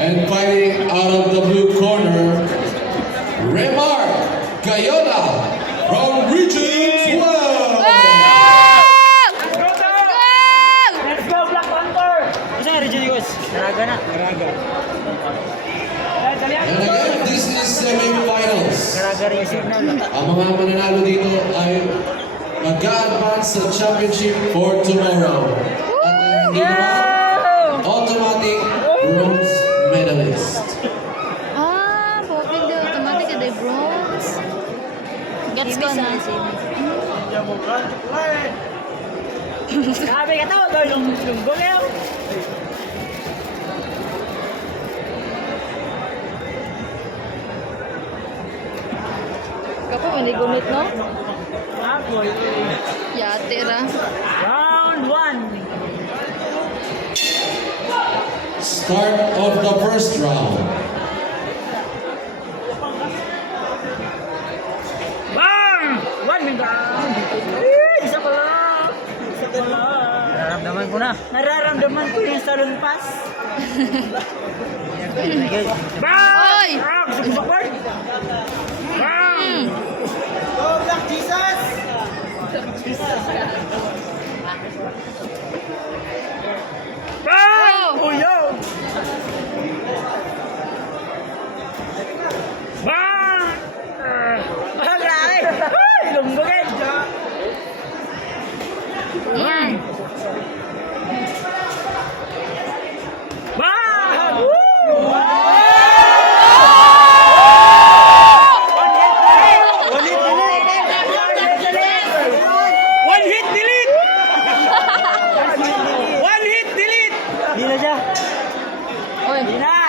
And fighting out of the blue corner, Remar Gayola from Region 12. Let's go, Black Panther! Kasi nga, Region Yus. Naraga na. Naraga. And again, this is semi-finals. Naraga rin yung signal. Ang mga mananalo dito ay mag-a-advance sa championship for tomorrow. At ang automatic bronze medalist. Bopin di automatic ada bronze. Gets ko na. Sabi ka tao, daw yung gulaw. Kapo may gunit no? Apoy. Yate ra. Round 1. Start of the first round. Bang! 1 minute. Isa pa lang. Isa pa lang. Nararamdaman ko na. Nararamdaman ko yung salon pass. Bang! Oy! Bang! Support! Bang! Go Black Jesus! Bang! Oh! Uyo! Bang! Ah, grabe! Ay, lumbugin! Bang! Bang! Woo! One hit delete! One hit delete! Di na siya. Oy. Di na!